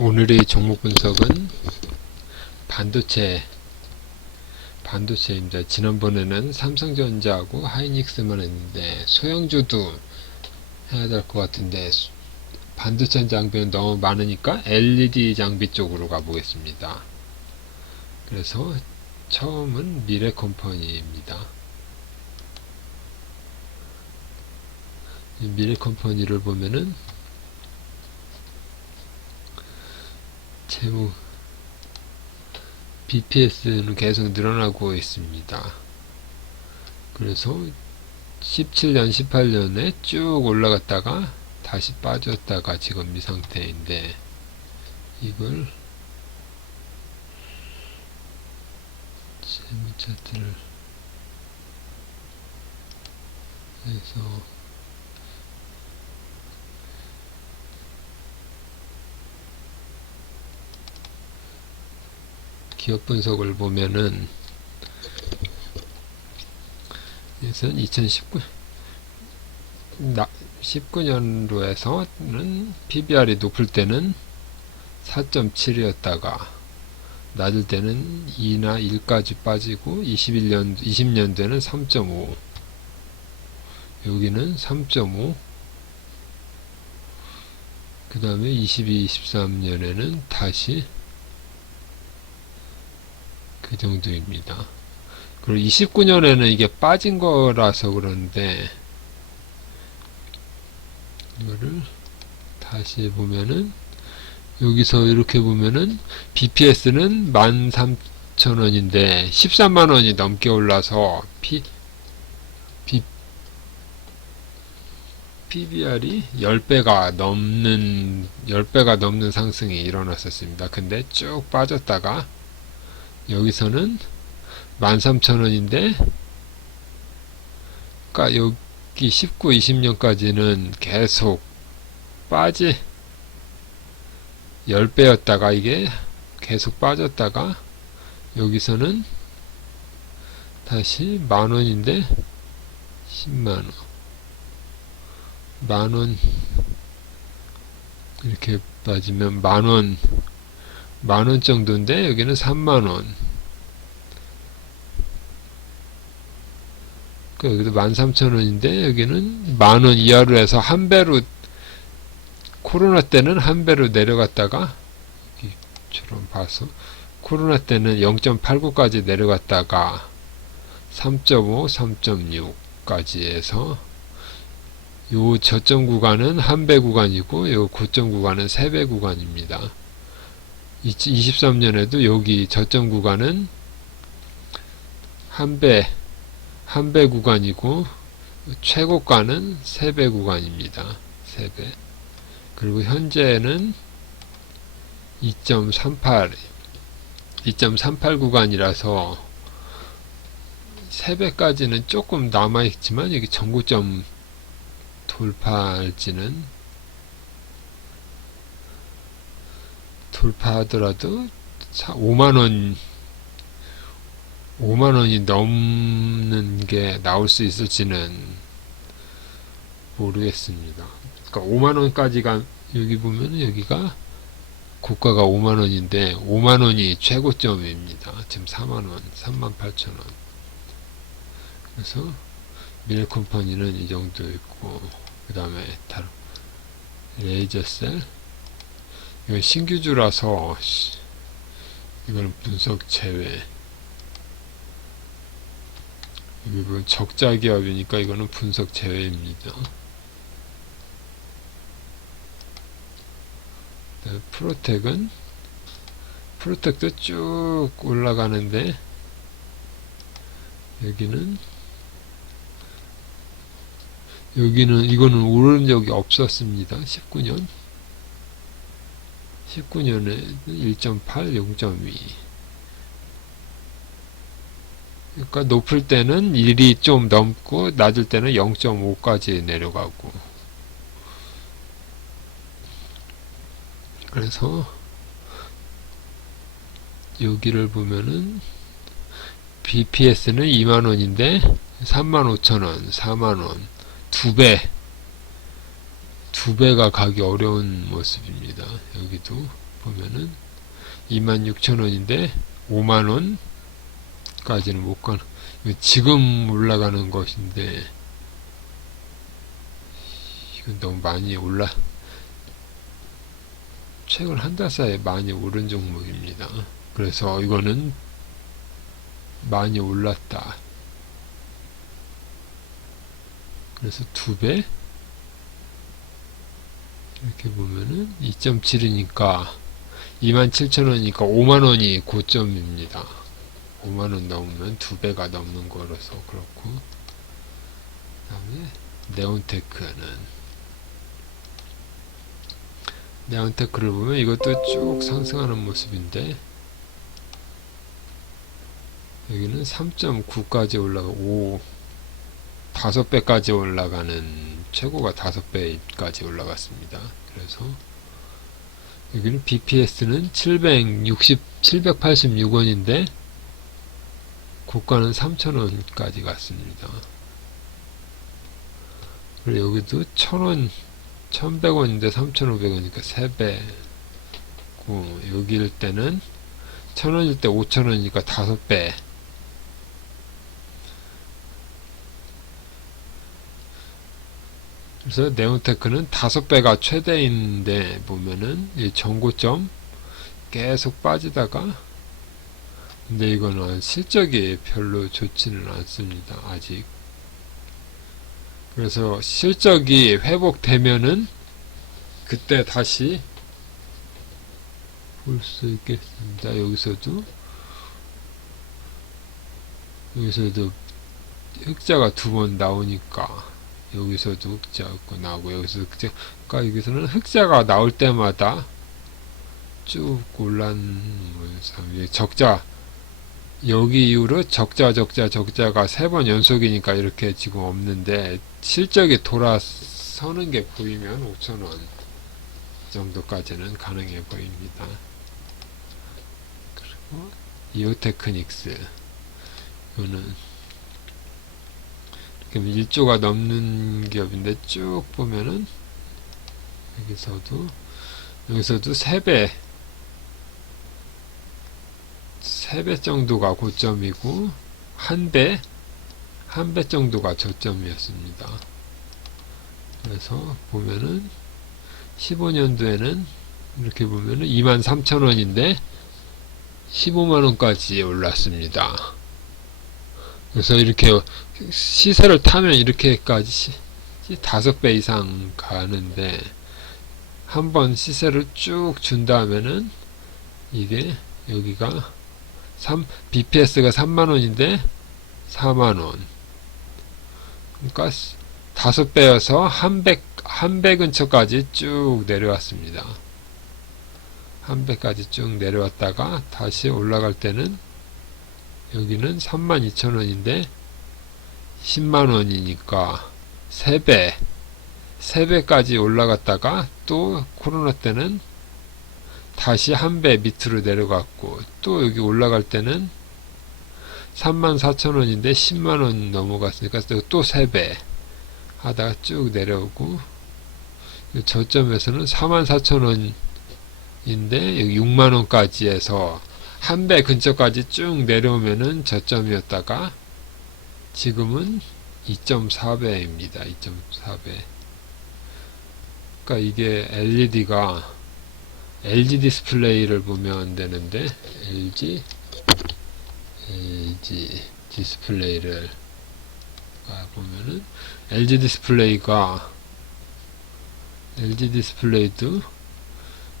오늘의 종목 분석은 반도체입니다. 지난번에는 삼성전자하고 하이닉스만 했는데 소형주도 해야 될 것 같은데 반도체 장비는 너무 많으니까 LED 장비 쪽으로 가보겠습니다. 그래서 처음은 미래컴퍼니입니다. 미래컴퍼니를 보면은 재무 BPS는 계속 늘어나고 있습니다. 그래서 17년, 18년에 쭉 올라갔다가 다시 빠졌다가 지금 이 상태인데 이걸 재무 차트를 해서 기업 분석을 보면은 우선 19년도에서는 PBR이 높을 때는 4.7이었다가 낮을 때는 2나 1까지 빠지고 20년도에는 3.5 여기는 3.5 그 다음에 22, 23년에는 다시 그 정도입니다. 그리고 29년에는 이게 빠진 거라서 그러는데 이거를 다시 보면은 여기서 이렇게 보면은 BPS는 13,000원인데 13만원이 넘게 올라서 PBR이 10배가 넘는 상승이 일어났었습니다. 근데 쭉 빠졌다가 여기서는 13,000원인데 그러니까 여기 19, 20년까지는 계속 10배였다가 이게 계속 빠졌다가 여기서는 다시 만원인데 10만원 만원 이렇게 빠지면 만원 정도인데 여기는 3만원 여기도 13,000원인데 여기는 만원 이하로 해서 한 배로 코로나 때는 한 배로 내려갔다가 여기처럼 봐서 코로나 때는 0.89까지 내려갔다가 3.5, 3.6까지 해서 요 저점 구간은 한 배 구간이고 요 고점 구간은 3배 구간입니다. 23년에도 여기 저점 구간은 한 배 구간이고 최고가는 3배 구간입니다. 3배. 그리고 현재는 2.38 구간이라서 3배까지는 조금 남아있지만 여기 전고점 돌파하더라도 5만원이 넘는 게 나올 수 있을지는 모르겠습니다. 그러니까 5만원까지가 여기 보면 여기가 고가가 5만원인데 5만원이 최고점입니다. 지금 4만원, 38,000원. 그래서 미래컴퍼니는 이 정도 있고 그 다음에 레이저셀 이건 신규주라서 이거는 분석 제외. 여기 보면 적자 기업이니까 이거는 분석 제외입니다. 프로텍도 쭉 올라가는데 이거는 오른 적이 없었습니다. 19년에 1.8, 0.2 그러니까 높을 때는 1이 좀 넘고 낮을 때는 0.5까지 내려가고 그래서 여기를 보면은 BPS는 2만원인데 35,000원, 4만원 2배가 가기 어려운 모습입니다. 여기도 보면은 26,000원인데 5만원까지는 못 가는, 지금 올라가는 것인데 이건 너무 많이 최근 한 달 사이에 많이 오른 종목입니다. 그래서 이거는 많이 올랐다. 그래서 2배 이렇게 보면은 2.7이니까 27,000원이니까 5만원이 고점입니다. 5만원 넘으면 2배가 넘는 거라서 그렇고, 그 다음에 네온테크를 보면 이것도 쭉 상승하는 모습인데, 여기는 3.9까지 올라가고 5배까지 올라가는, 최고가 5배까지 올라갔습니다. 그래서 여기는 BPS는 786원인데 고가는 3,000원까지 갔습니다. 그리고 여기도 1,000원, 1,100원인데 3,500원이니까 3배고, 여기일 때는 1,000원일 때 5,000원이니까 5배. 그래서 네온테크는 5배가 최대인데, 보면은 이 전고점 계속 빠지다가, 근데 이거는 실적이 별로 좋지는 않습니다. 아직. 그래서 실적이 회복되면은 그때 다시 볼 수 있겠습니다. 여기서도 흑자가 2번 나오니까, 여기서도 흑자가 나오고, 여기서 흑자, 그러니까 여기서는 흑자가 나올 때마다 쭉 적자, 여기 이후로 적자가 3번 연속이니까 이렇게 지금 없는데, 실적이 돌아서는 게 보이면 5,000원 정도까지는 가능해 보입니다. 그리고 이오테크닉스, 이거는 1조가 넘는 기업인데, 쭉 보면은 여기서도 3배 정도가 고점이고, 한 배 정도가 저점이었습니다. 그래서 보면은 15년도에는 이렇게 보면은 23,000원인데 15만원까지 올랐습니다. 그래서 이렇게 시세를 타면 이렇게까지 5배 이상 가는데, 한번 시세를 쭉 준 다음에는 이게 여기가 BPS가 3만원인데 4만원, 그러니까 5배여서 한 배 근처까지 쭉 내려왔습니다. 한 배까지 쭉 내려왔다가 다시 올라갈 때는 여기는 32,000원인데 10만원이니까 3배까지 올라갔다가, 또 코로나 때는 다시 한 배 밑으로 내려갔고, 또 여기 올라갈 때는 34,000원인데 10만원 넘어갔으니까 또 3배 하다가 쭉 내려오고, 저점에서는 44,000원인데 여기 6만원까지 해서 한 배 근처까지 쭉 내려오면은 저점이었다가, 지금은 2.4배입니다. 2.4배. 그러니까 이게 LG 디스플레이를 보면 되는데, LG 디스플레이를 보면은 LG 디스플레이도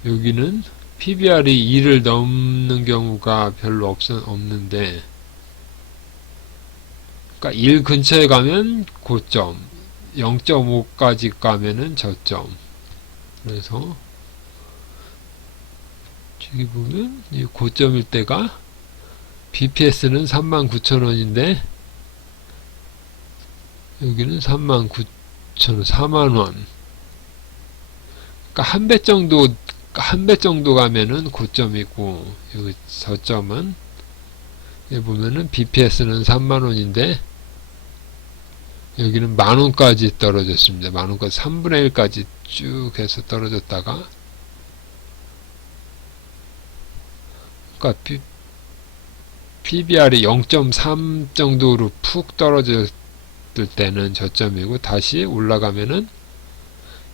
여기는 PBR이 2를 넘는 경우가 별로 없는데, 그러니까 1 근처에 가면 고점, 0.5까지 가면은 저점. 그래서 여기 보면 이 고점일 때가 BPS는 39,000원인데 여기는 39,000원, 4만원. 그러니까 한 배 정도 가면은 고점이고, 여기 저점은, 여기 보면은 BPS는 3만원인데 여기는 만원까지 떨어졌습니다. 만원까지 3분의 1까지 쭉 해서 떨어졌다가 그러니까 PBR이 0.3 정도로 푹 떨어졌을 때는 저점이고, 다시 올라가면은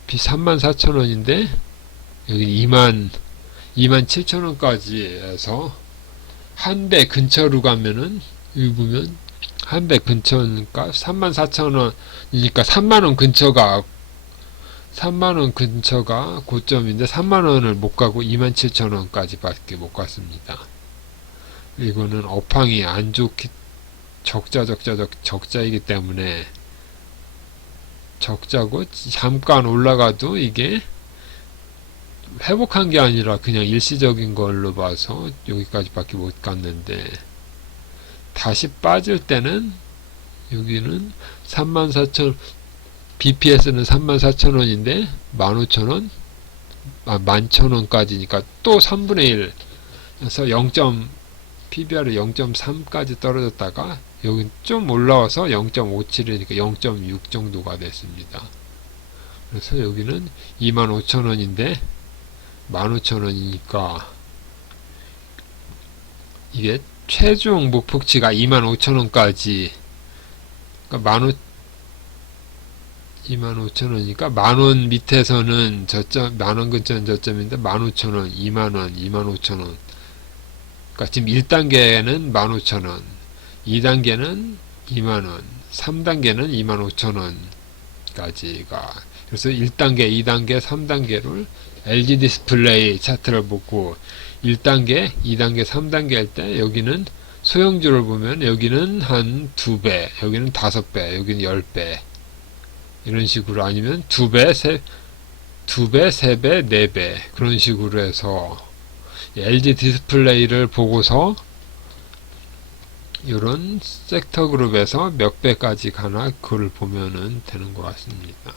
34,000원인데 여기 27,000원까지 해서 한 배 근처로 가면은, 여기 보면 한 배 근처니까 34,000원이니까 3만원 근처가 고점인데 3만원을 못 가고 27,000원까지 밖에 못 갔습니다. 이거는 업황이 안 좋기, 적자이기 때문에, 적자고 잠깐 올라가도 이게 회복한 게 아니라 그냥 일시적인 걸로 봐서 여기까지 밖에 못 갔는데, 다시 빠질 때는 여기는 34,000, BPS는 34,000원인데 15,000원, 11,000원까지니까 또 3분의 1 그래서 PBR이 0.3까지 떨어졌다가 여기 좀 올라와서 0.57이니까 0.6 정도가 됐습니다. 그래서 여기는 25,000원인데 15,000원이니까 이게 최종 목표치가 25,000원까지, 그러니까 25,000원이니까 만원 밑에서는 저점, 만원 근처는 저점인데 15,000원, 2만원, 25,000원. 그러니까 지금 1단계는 15,000원, 2단계는 2만원, 3단계는 25,000원까지가. 그래서 1단계, 2단계, 3단계를 LG 디스플레이 차트를 보고 1단계, 2단계, 3단계 할 때 여기는 소형주를 보면 여기는 한 2배, 여기는 5배, 여기는 10배 이런 식으로, 아니면 2배, 3배, 4배 그런 식으로 해서 LG 디스플레이를 보고서 이런 섹터 그룹에서 몇 배까지 가나 그걸 보면은 되는 것 같습니다.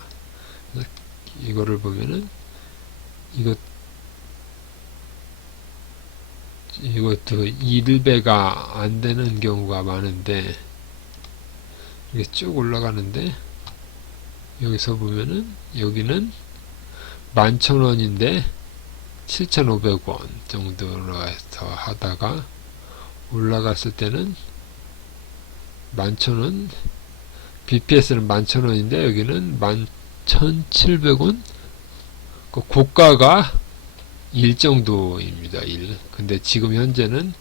이거를 보면은 이것도 1배가 안 되는 경우가 많은데, 이게 쭉 올라가는데 여기서 보면은 여기는 11,000원인데 7,500원 정도로 해서 하다가 올라갔을 때는 11,000원, BPS는 11,000원인데 여기는 11,700원, 고가가 1 정도입니다. 1. 근데 지금 현재는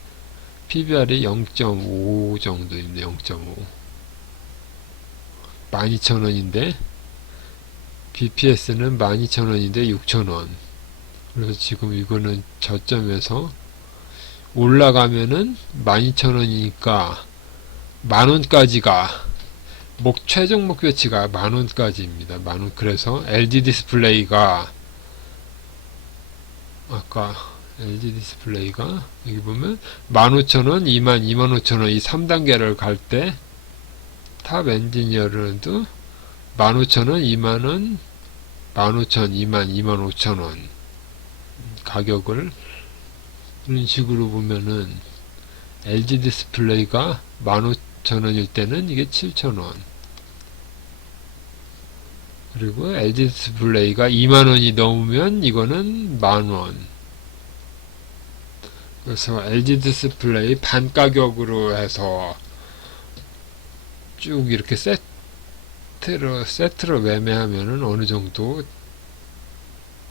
PBR이 0.5 정도입니다. 0.5. 12,000원인데 BPS는 12,000원인데 6,000원. 그래서 지금 이거는 저점에서 올라가면은 12,000원이니까 만원까지가 최종 목표치가 만원까지입니다. 만원. 그래서 LG 디스플레이가 아까 LG 디스플레이가 여기 보면 15,000원, 25,000원 이 3단계를 갈 때 탑 엔지니어도 15,000원, 2만원, 15,000, 2만, 25,000원 가격을 이런 식으로 보면은 LG 디스플레이가 15,000원일 때는 이게 7,000원, 그리고 LG 디스플레이가 2만원이 넘으면 이거는 만원. 그래서 LG 디스플레이 반 가격으로 해서 쭉 이렇게 세트로 매매하면은 어느 정도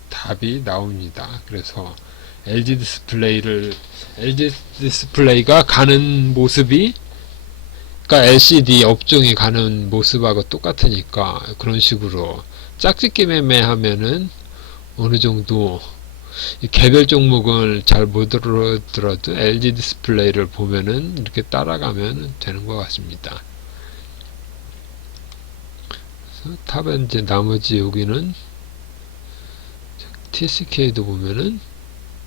답이 나옵니다. 그래서 LG 디스플레이가 가는 모습이, 그러니까 LCD 업종이 가는 모습하고 똑같으니까 그런 식으로 짝짓기 매매하면은 어느 정도 개별 종목을 잘 못 들어도 LG 디스플레이를 보면은 이렇게 따라가면 되는 것 같습니다. 그래서 탑은 이제 나머지 여기는 TCK도 보면은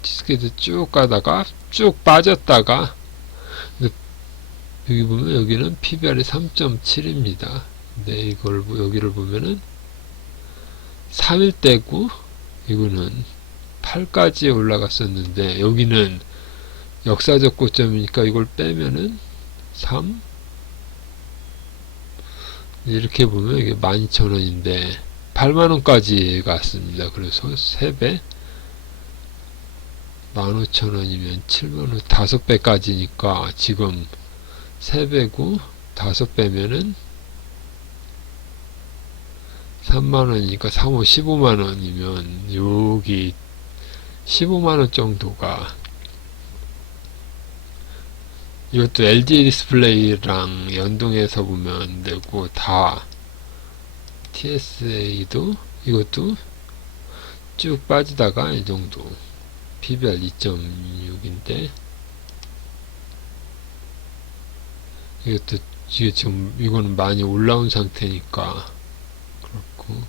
TCK도 쭉 가다가 쭉 빠졌다가 여기 보면 여기는 PBR이 3.7입니다. 근데 여기를 보면은 3일대고 이거는 8까지 올라갔었는데 여기는 역사적 고점이니까 이걸 빼면은 3 이렇게 보면 이게 12,000원인데 8만원까지 갔습니다. 그래서 3배 15,000원이면 7만원 5배까지니까 지금 3배고 5배면은 3만원이니까 3호 15만원이면 여기 15만원 정도가, 이것도 LG 디스플레이랑 연동해서 보면 되고, 다 TSA도 이것도 쭉 빠지다가 이 정도 PBR 2.6인데, 이것도 이게 지금 이거는 많이 올라온 상태니까 그렇고,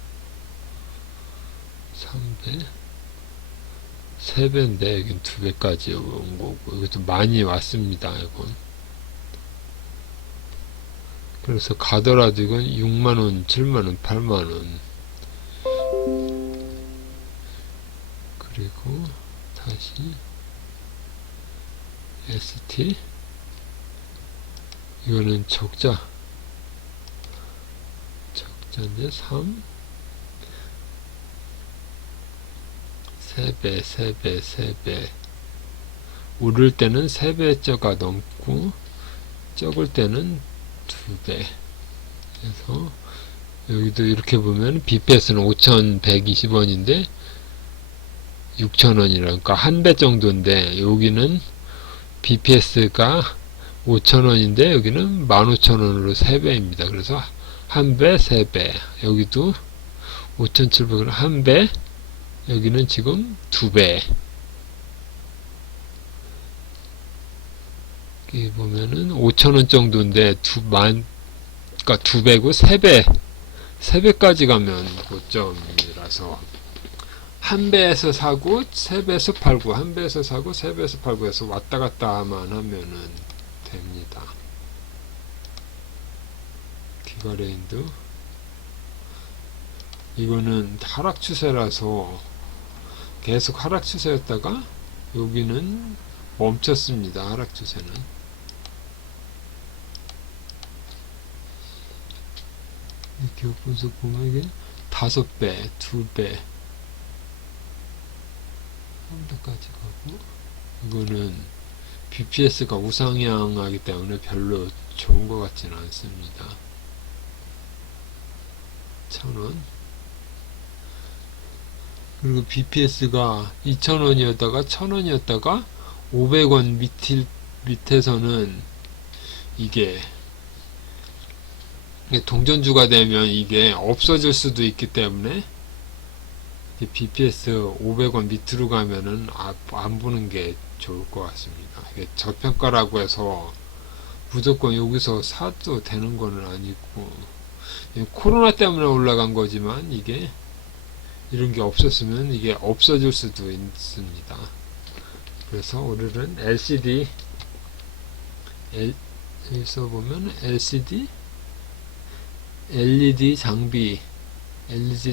3배 3배인데 여긴 2배까지 온 거고, 이것도 많이 왔습니다. 이건 그래서 가더라도 이건 6만원, 7만원, 8만원. 그리고 다시 ST, 이거는 적자인데 3, 3배, 3배, 3배. 오를 때는 3배째가 넘고 적을 때는 2배. 그래서 여기도 이렇게 보면 BPS는 5,120원인데 6,000원이라, 그러니까 1배 정도인데, 여기는 BPS가 5,000원인데 여기는 15,000원으로 3배입니다. 그래서 1배, 3배. 여기도 5,700원 1배, 여기는 지금 2배. 여기 보면은 5,000원 정도인데 그러니까 2배고 3배까지 가면 고점이라서 1배에서 사고 3배에서 팔고, 1배에서 사고 3배에서 팔고 해서 왔다 갔다만 하면은 됩니다. 기가레인도 이거는 하락 추세라서 계속 하락 추세였다가 여기는 멈췄습니다. 하락 추세는. 기업 분석 보면 이게 5배, 2배, 3배까지 가고, 이거는 BPS가 우상향하기 때문에 별로 좋은 것 같지는 않습니다. 1,000원. 그리고 BPS가 2,000원이었다가 1,000원이었다가 500원 밑에서는 이게 동전주가 되면 이게 없어질 수도 있기 때문에 BPS 500원 밑으로 가면은 안 보는 게 좋을 것 같습니다. 이게 저평가라고 해서 무조건 여기서 사도 되는 거는 아니고, 코로나 때문에 올라간 거지만 이게 이런 게 없었으면 이게 없어질 수도 있습니다. 그래서 오늘은 LCD, 여기서 보면 LCD, LED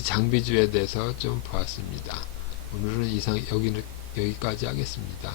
장비주에 대해서 좀 보았습니다. 오늘은 여기까지 하겠습니다.